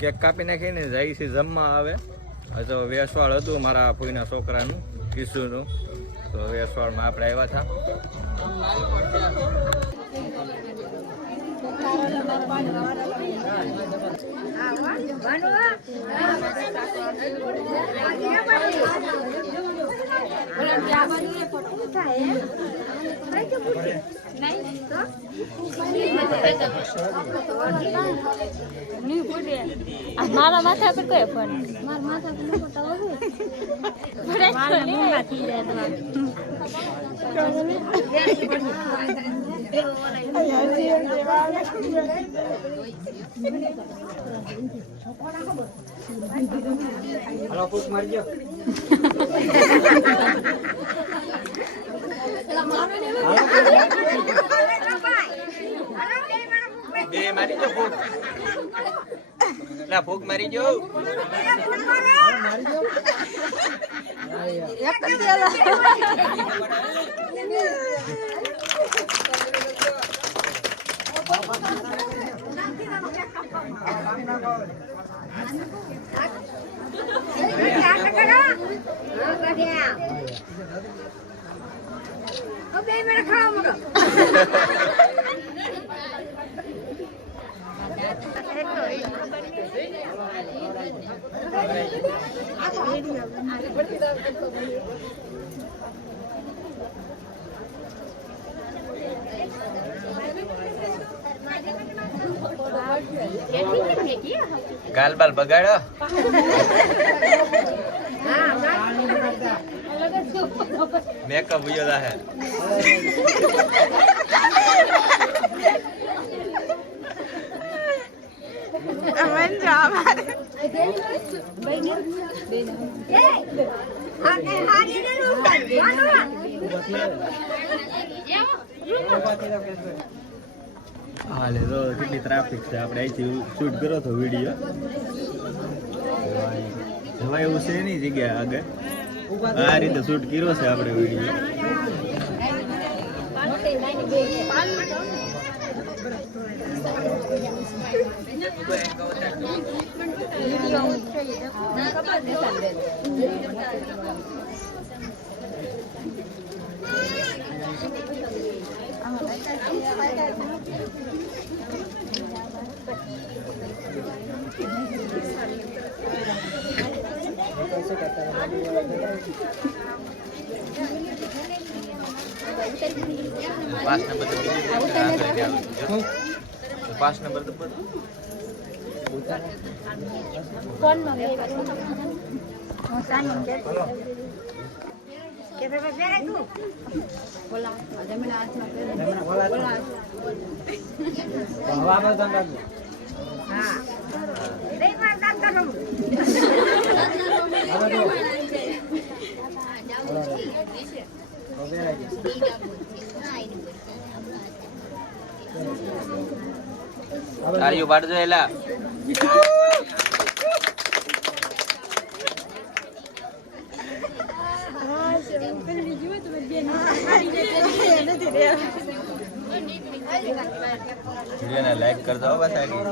Cake કાપી નાખીને જાય છે જમવા આવે. તો વેસવાળ હતું મારા ફોઈના છોકરાનું કિશુનું, તો વેસવાળમાં આપણે આવ્યા હતા. મારા માથા પર કોઈ ફોન મારા માથા પર હલો ફૂક મારજો. બે મારી જો ફૂક, લા ફૂક મારી જો. ગાલ બાલ બગાડો. મેકઅપ ઉયો હે. હાલે તો કેટલી ટ્રાફિક છે. આપણે અહીંથી શૂટ કરો તો વિડીયો જવાય એવું છે નહીં જગ્યા આગળ. આ રીતે શૂટ કર્યો છે આપણે વિડીયો. पास नंबर तो पास नंबर तो कौन मांगे सान मांगे के पे पे तू बोला जमीन हाथ में बोला हवा में दंग हां नहीं बात करो તાળીઓ પાડજો એલા. વિડીયોને લાઈક કરજો બસ આગળ.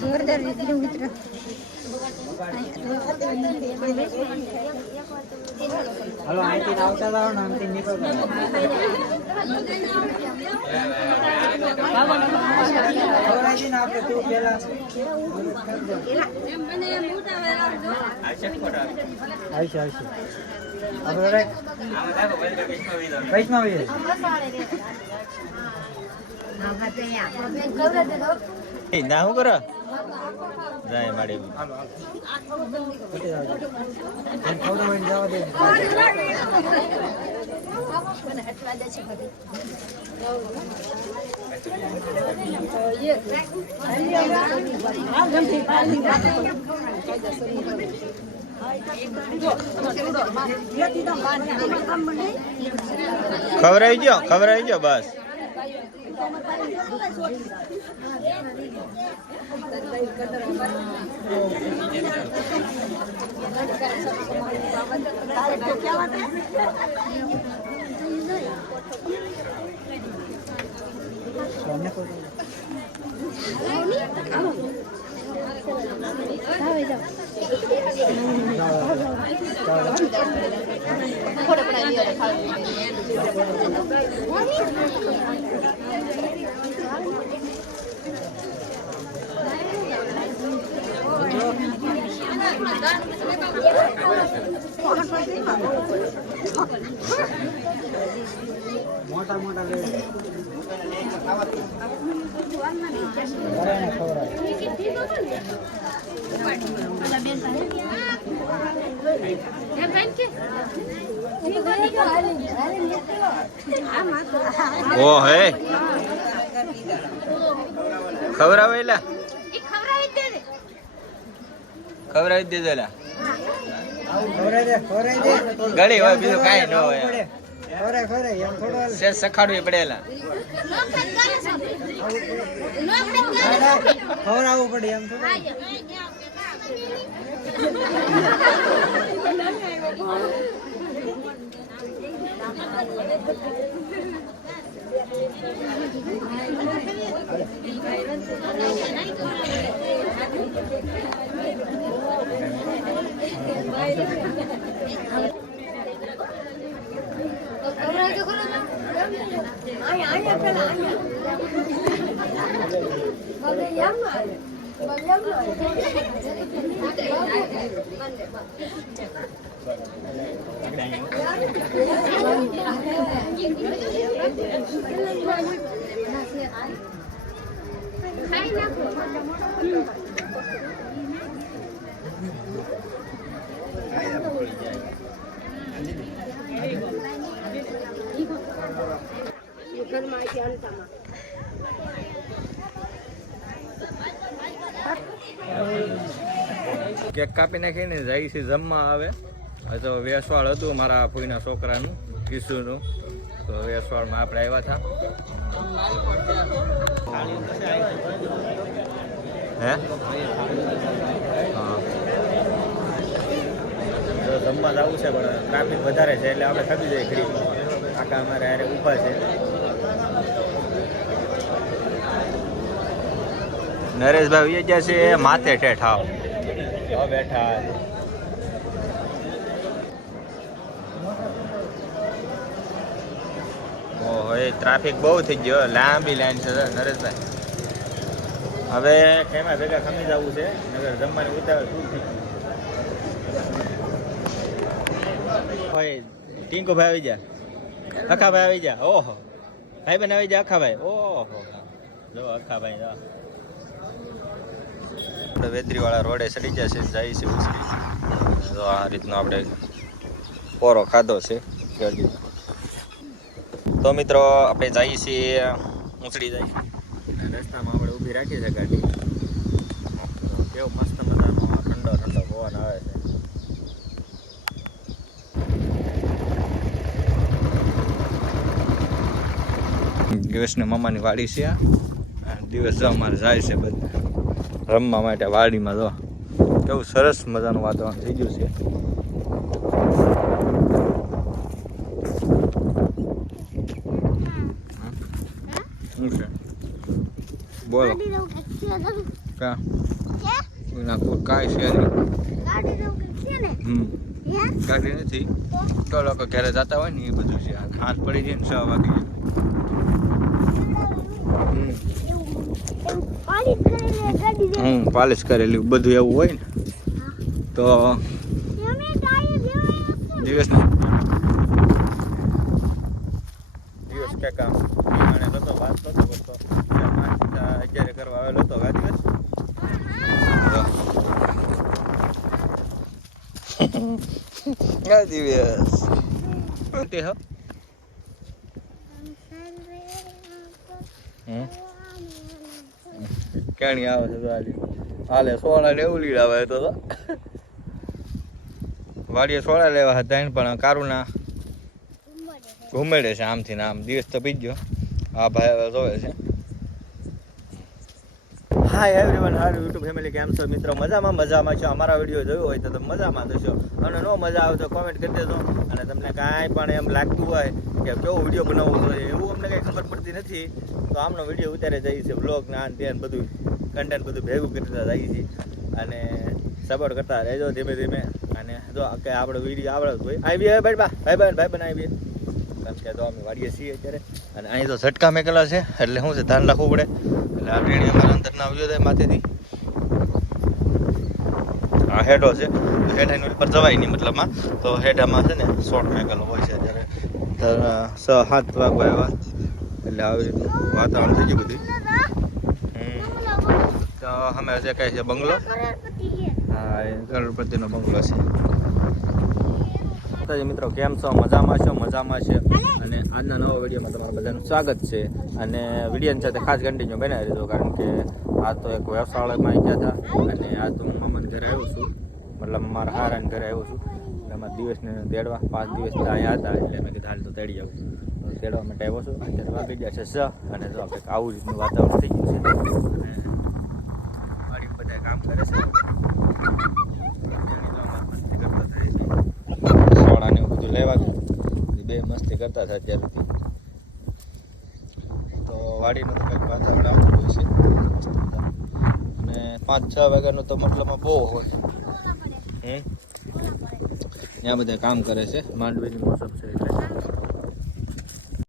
જોરદાર રીતે મિત્ર હલો આઈથી આવતા જાવ ને આમથી નીકળો. આવરાજી ને આપણે તું પેલા આઈશ આપણે રાખ વૈષ્ણવી ના હું કરો જાય માડી ખવડાવી ગયો બસ. મોટા મોટા લે ઓ હે ખવરાવેલા ખવરાવી દીધેલા ગળી હોય બીજું કાંઈ ન હોય શેર સખાડવી પડેલા ખવડાવવું પડે એમ થોડું કેક કાપી નાખીને જાય છે જમવા આવે. હવે તો વેસવાળ હતું મારા ફોઈના છોકરાનું કિશુનું, તો વેસવાળમાં આપણે આવ્યા હતા. હે હા જમવા જવું છે પણ ટ્રાફિક વધારે છે એટલે આપણે થકી જાય ખરી. કાકા અમારે હારે ઊભા છે. નરેશભાઈ ગયા છે માથે ઠેઠ બેઠા. ઓહો એ ટ્રાફિક બહુ થઈ ગયો, લાંબી લાઈન છે નરેશભાઈ. હવે ખેમા ભેગા ખમી જવું છે, નગર જમવાની ઉતાવળ શું થઈ ગયું. ટીંકુભાઈ આવી જા, અખાભાઈ આવી જા. ઓહો ભાઈ બેન આવી જા, અખાભાઈ. ઓહો જો અખાભાઈ જો આપણે વેદરીવાળા રોડે ચડી જશે, જાય છે ઉછળી. તો આ રીતનો આપણે પોરો ખાધો છે ગાડી. તો મિત્રો આપણે જઈએ છીએ ઉછળી જાય. રસ્તામાં આપણે ઊભી રાખી છે ગાડી. કેવો મસ્ત મજાનો ઠંડો ઠંડો પવન આવે છે. દિવસની મામાની વાડી છે. દિવસ જો અમારે જાય છે બધા રમવા માટે વાડીમાં. જો કેવું સરસ મજાનું વાતાવરણ થઈ ગયું છે. શું છે બોલો કા ના કોઈ કાંઈ છે નહીં. ગાડી નથી તો લોકો ઘરે જતા હોય ને એ બધું છે. હાથ પડી જાય ને 6 વાગી જાય. પાલિશ કરેલી બધું એવું હોય ને તો દિવસ ક્યાંક અને નતો વાત નતો કરતો. 5-11 કરવા આવેલો હતો આ દિવસ. આ દિવસ ક્યાંની આવે છે આજે હાલે સોળા ને એવું લીડ આવે તો વાડીએ સોળા લેવા હતા પણ કારુના ઘુમેડે છે આમથી ને આમ. દિવસ તો પી ગયો. આ ભાઈ હવે જોવે છે. હાય એવરીવન, હાર યુટ્યુબ ફેમિલી, કેમ છો મિત્રો? મજામાં છો? અમારા વિડીયો જોયો હોય તો તમે મજામાં થશો, અને નો મજા આવે તો કોમેન્ટ કરી દેજો. અને તમને કાંઈ પણ એમ લાગતું હોય કે કેવો વિડીયો બનાવવો જોઈએ એવું અમને કંઈ ખબર પડતી નથી, તો આમનો વિડીયો ઉતારે જઈએ છીએ, વ્લોગ ના ધ્યાન બધું કન્ટેન્ટ બધું ભેગું કરતા જઈએ છીએ, અને સપોર્ટ કરતા રહેજો ધીમે ધીમે. અને જો કે આપણો વિડીયો આવડે હોય આવી ભાઈ બન આવી, કારણ કે તો અમે વાડીએ છીએ અત્યારે. અને અહીં તો ઝટકા મેકેલા છે એટલે શું છે, ધ્યાન રાખવું પડે. એટલે આ ટ્રેણી અમારા અંદર ના આવ્યો થાય માથેથી. આ હેડો છે, હેઠાની ઉપર જવાય નહીં મતલબમાં. તો હેઠામાં છે ને શોર્ટ મેકેલો હોય છે અત્યારે 6-7 વાગવા આવ્યા, એટલે આવી રીતનું વાતાવરણ થઈ ગયું બધું. તો અમે દેખાય છે બંગલો. હા, એ કરોડપતિનો બંગલો છે. મિત્રો કેમ છો? મજામાં છે. અને આજના નવા વિડીયોમાં તમારું બધાનું સ્વાગત છે. અને વિડીયોની સાથે ખાસ કન્ટિન્યુ બનાવી દેજો, કારણ કે આ તો એક વ્યવસાયમાં ગયા હતા, અને આ તો હું મામાના ઘરે આવ્યો છું, મતલબ મારા હારાના ઘરે આવ્યો છું. એટલે અમારા દિવસને તેડવા 5 દિવસ અહીંયા હતા, એટલે મેં કીધું હાલ તો તેડી આવું. તેડવા માટે આવ્યો છું. અત્યારે વાગી ગયા છે 6, અને જો કંઈક આવું રીતનું વાતાવરણ થઈ ગયું છે. વાડીમાં બધા કામ કરે છે, સોડાને એવું બધું લેવા ગયા, બે મસ્તી કરતા હતા અત્યાર સુધી. તો વાડીનું તો કંઈક વાતાવરણ આવતું હોય છે, અને 5-6 વાગ્યાનું તો મતલબમાં બહુ હોય. ત્યાં બધા કામ કરે છે, માંડવીની મોસમ છે